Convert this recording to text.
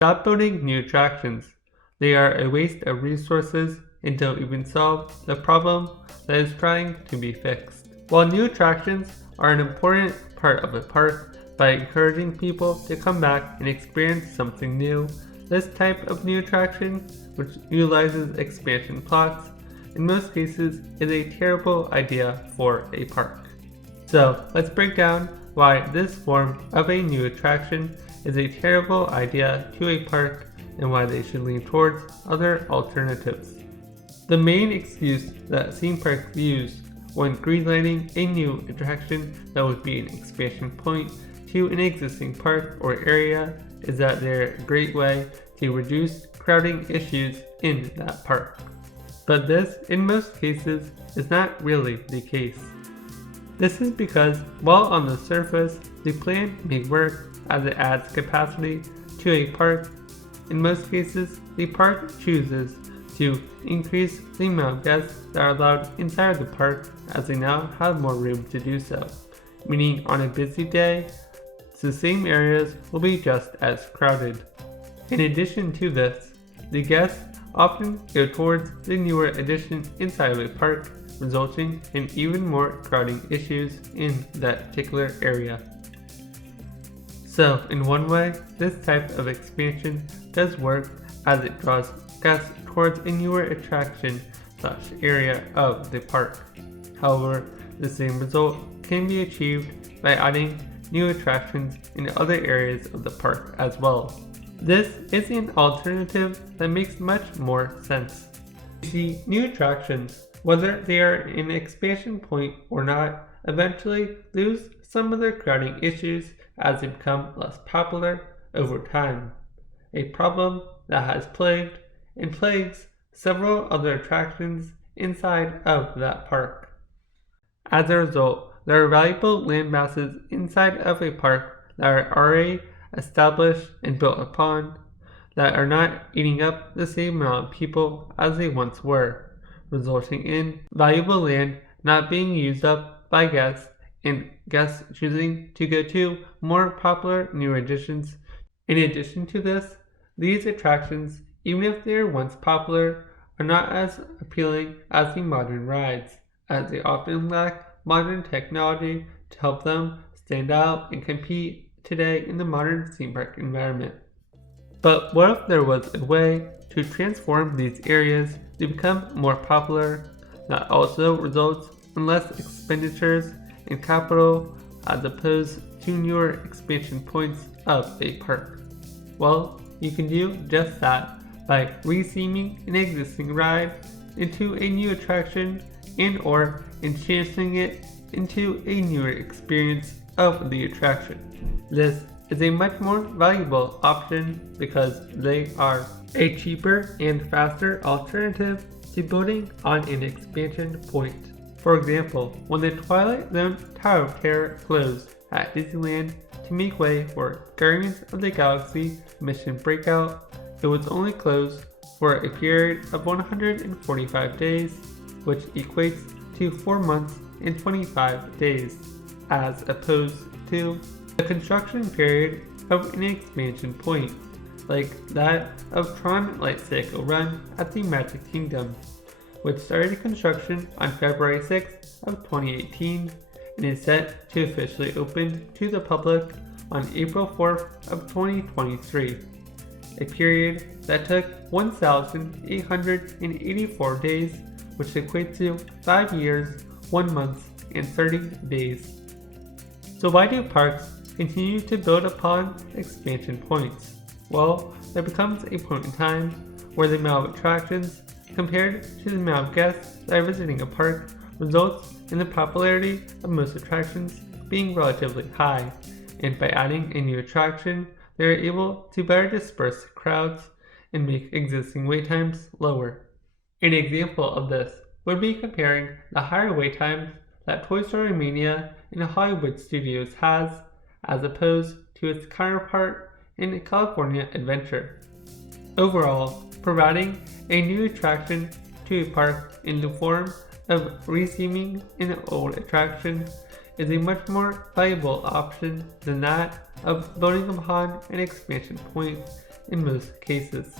Stop building new attractions. They are a waste of resources and don't even solve the problem that is trying to be fixed. While new attractions are an important part of a park, by encouraging people to come back and experience something new, this type of new attraction, which utilizes expansion plots, in most cases is a terrible idea for a park. So let's break down why this form of a new attraction is a terrible idea to a park and why they should lean towards other alternatives. The main excuse that theme parks use when greenlighting a new attraction that would be an expansion point to an existing park or area is that they're a great way to reduce crowding issues in that park. But this, in most cases, is not really the case. This is because, while on the surface, the plan may work as it adds capacity to a park, in most cases, the park chooses to increase the amount of guests that are allowed inside the park as they now have more room to do so, meaning on a busy day, the same areas will be just as crowded. In addition to this, the guests often go towards the newer addition inside of a park, resulting in even more crowding issues in that particular area. So, in one way, this type of expansion does work as it draws guests towards a newer attraction / area of the park. However, the same result can be achieved by adding new attractions in other areas of the park as well. This is an alternative that makes much more sense. You see, new attractions, whether they are an expansion point or not, eventually lose some of their crowding issues as they become less popular over time, a problem that has plagued and plagues several other attractions inside of that park. As a result, there are valuable land masses inside of a park that are already established and built upon that are not eating up the same amount of people as they once were, resulting in valuable land not being used up by guests and guests choosing to go to more popular new additions. In addition to this, these attractions, even if they were once popular, are not as appealing as the modern rides, as they often lack modern technology to help them stand out and compete today in the modern theme park environment. But what if there was a way to transform these areas to become more popular that also results in less expenditures and capital as opposed to newer expansion points of a park? Well, you can do just that by re-theming an existing ride into a new attraction and or enhancing it into a newer experience of the attraction. This is a much more valuable option because they are a cheaper and faster alternative to building on an expansion point. For example, when the Twilight Zone Tower of Terror closed at Disneyland to make way for Guardians of the Galaxy Mission Breakout, it was only closed for a period of 145 days, which equates to 4 months and 25 days, as opposed to the construction period of an expansion point, like that of Tron Lightcycle Run at the Magic Kingdom, which started construction on February 6th of 2018 and is set to officially open to the public on April 4th of 2023, a period that took 1,884 days, which equates to 5 years, 1 month, and 30 days. So why do parks continue to build upon expansion points? Well, there becomes a point in time where the amount of attractions compared to the amount of guests that are visiting a park results in the popularity of most attractions being relatively high, and by adding a new attraction, they are able to better disperse crowds and make existing wait times lower. An example of this would be comparing the higher wait times that Toy Story Mania in Hollywood Studios has as opposed to its counterpart in California Adventure. Overall, providing a new attraction to a park in the form of re-theming an old attraction is a much more valuable option than that of building upon an expansion point in most cases.